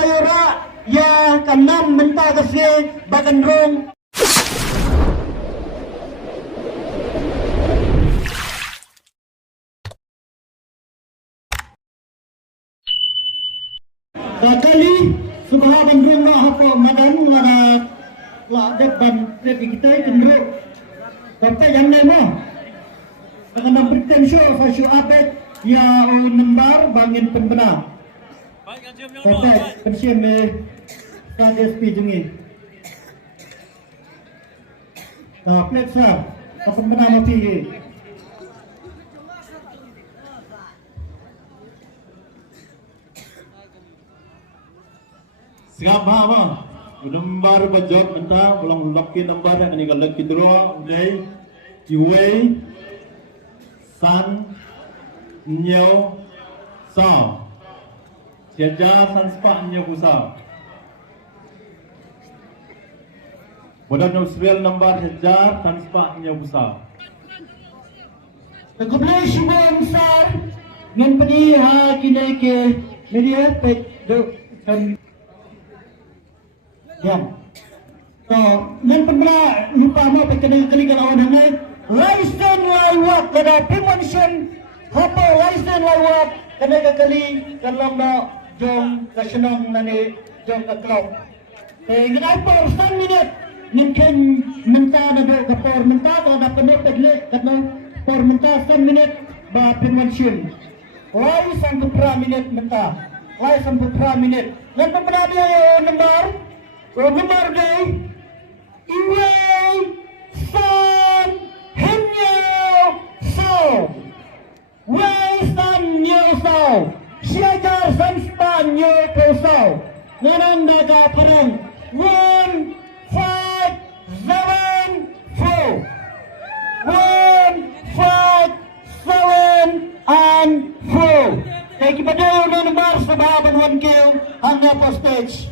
Wayura ya kanam mynta kasi bagandrong. Kali subha bandrong na hapo madan wala la depan kita kendro. Sampai yang nemo. Dengan bertensyo fasyo abet ya nembar bangin pembenar. Sampai pensiun KDSP jungi. Nah, pleksa apa pembenar mati. Siap apa? Nomor bajot mentah, ulang lucky number yang ini kalau lucky draw, day, kiway, san, ñiah, sao, seja san spa ñiah kusa. Madan New serial number seja san spa ñiah kusa. Kemudian semua besar memberi kini ke media pet kan. Yan. So, nan pembela lupa mo pagkana kaligan awan hangay. License lawat kada premontion hopo license lawat kada kakali dalam na jong kasenong nani jong kaklaw. Eh nganay pa 1 minute mungkin mynta na do kapor mynta kada penuh pedle kada por mynta 1 minute ba premontion. License putra minute mynta. License putra minute. Nan pembela dia nomor Nomor day, iway, san, henyo, so, way, san, nyo, so, siajar, san, span, nyo, ko, so, nanang naga parang, 1, 5, 7, 4, 1, 5, 7, and 4. Kaya kipadaw na nomor sa baban 1 kill hanggang po stage.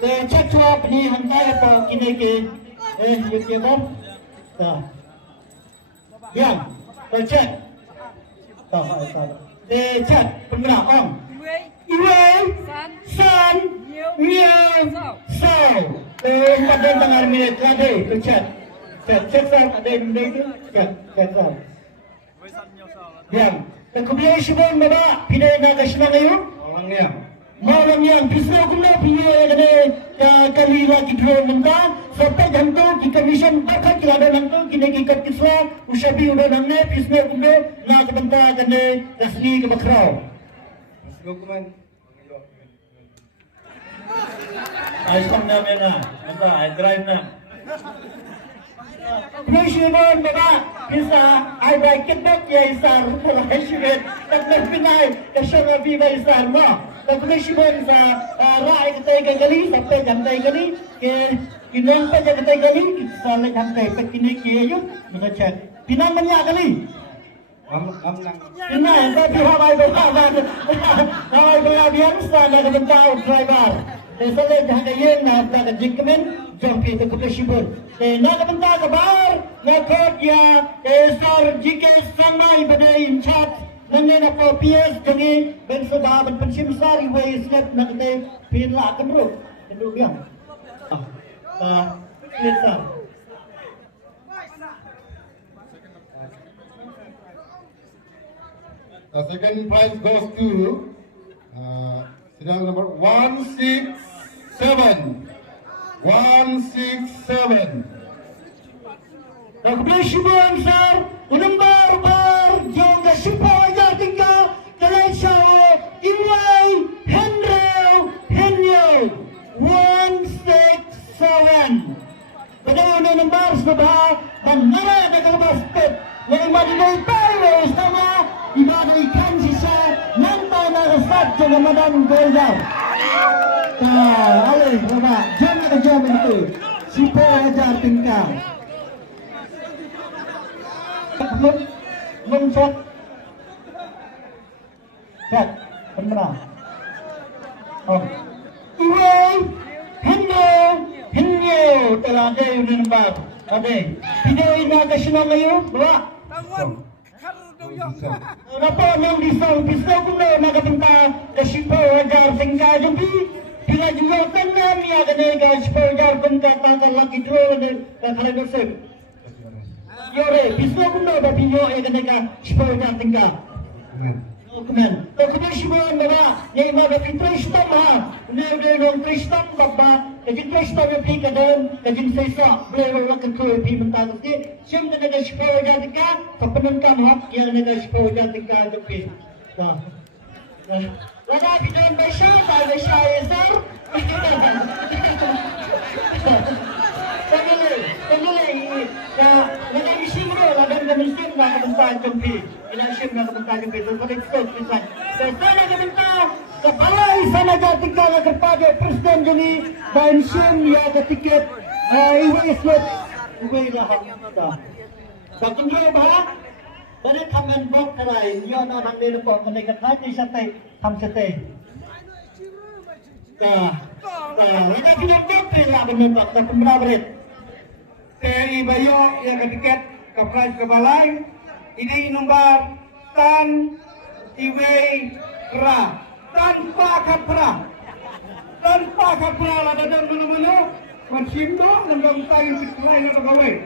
Check to up ni hangkaya po kiniki yung ba? Yan. Check. Check. Pagkira on. Iway. San. Ñiah. So. Padan tangar minit lagi. Check. Check sa padan dito. Check sa. Yan. Kemudian siapa maba pindah na kasih ngayon? Orangnya. Malam yang pisau kena pilih kali lagi draw mynta sampai jantung kita mission bakat kita ada nantung kita ikat kisah usabi udah nangne pisau kena nak benta kena kasih ke bakrau. Dokumen. Aisyah nama na, apa? I drive na. Presiden bapa bisa I baik kita ya isar kalau presiden tak berpindah kesana viva isar ma. Presiden sa rai kita kali sampai jantai kali ke kinang pa jantai kali kita lagi jantai pa kini ke yuk nak cek pinang banyak kali. Pinang tapi hawai berapa hawai berapa biasa nak bentar driver. Sesuai jangan yang nak tak jikmen jom kita presiden. Nak bentar kabar nak ya sar jike sangai badai chat. Nanti nak PS jangan bersabab berpensim sari way snap nak kita pinlah kenduk yang. Lihat. The second prize goes to serial number 167. 167. Kemudian sar unambar jong kasipo aja tinggal kalai sao iway henyo 167. Pada unambar sebab bandara ada kalabasket yang madinai tayo sama ibadah ikan sisa nampak narasat jong Madan New. Alih bapak jangan ada jam itu sipo aja tinggal. Belum set. Set. Benar. Oh. Iway. Henyo. Telah ada yang nampak. Ada. Video ini agak senang kayu. Bawa. Kenapa memang pisau pun nak bentar. Kesipo ajar tinggal jumpi. Bila juga tanam ya kena guys sepuluh kumka tanggal lucky draw ni kalau nasib. Yore, bisa guna tapi yo ya kena sepuluh tinggal. Dokumen. Dokumen semua mana? Yang mana Kristam ha? Udah dong Kristam bapa. Kajian Kristam lebih kadang kajian sesa. Boleh lakukan kau lebih mentah tu. Siapa kena sepuluh tinggal? Kepenangkan hak yang kena sepuluh tinggal lebih. Dah. Lada bidang besar, tak besar besar. Pemilih, lada isi mula, lada mesti nak kebentar jumpi. Election nak kebentar jumpi. So boleh stop pisang. Sana kebentar, kepala sana jatika nak kepada presiden jadi dan sim ya ketiket. Ibu slot, ibu lah. Bakin dia bah. Bagi kamen bok kerai, dia nak nang dia bok kena kerai di sate, ham sate. Lagi kita bok lah benar tak pemberat. TNI Bayo yang ketiket ke prize ke balai. Ini nomor Tan Iwei Ra. Tanpa kapra lah dalam mana-mana. Mansimdo nang tayo pitlay na pagaway.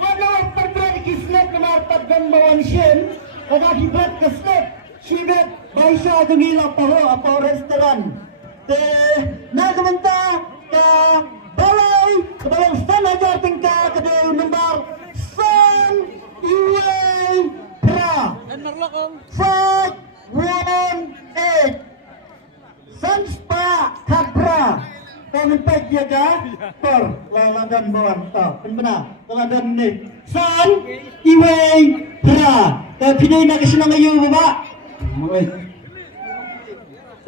Walau pertama kisah kemar pada bawan sien, pada hibat kesep, sibet baisa tungila paho atau restoran. Nak mentah ke balai ke dalam sana tingkah ke dalam nomor San Iwei Pra 518 San Spa Kapra. Pembentak jaga per lawan bawang tak benar lawan ni San Iwei Pra tapi ni nak kesenang ayu bapa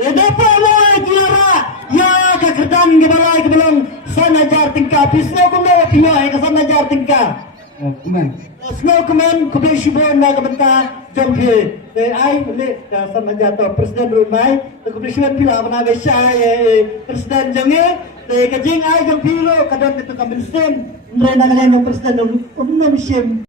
dapat mulai juara ya kekerjaan ke balai ke belum San ajar tingkah pisau kumau pihak ke San ajar tingkah snow kemen kubur shibon nak bentar jompi ai le San ajar tu presiden rumai kubur shibon pila mana besar presiden jange kajing ai jompi lo kadang kita kambil sen mereka nak presiden umum sim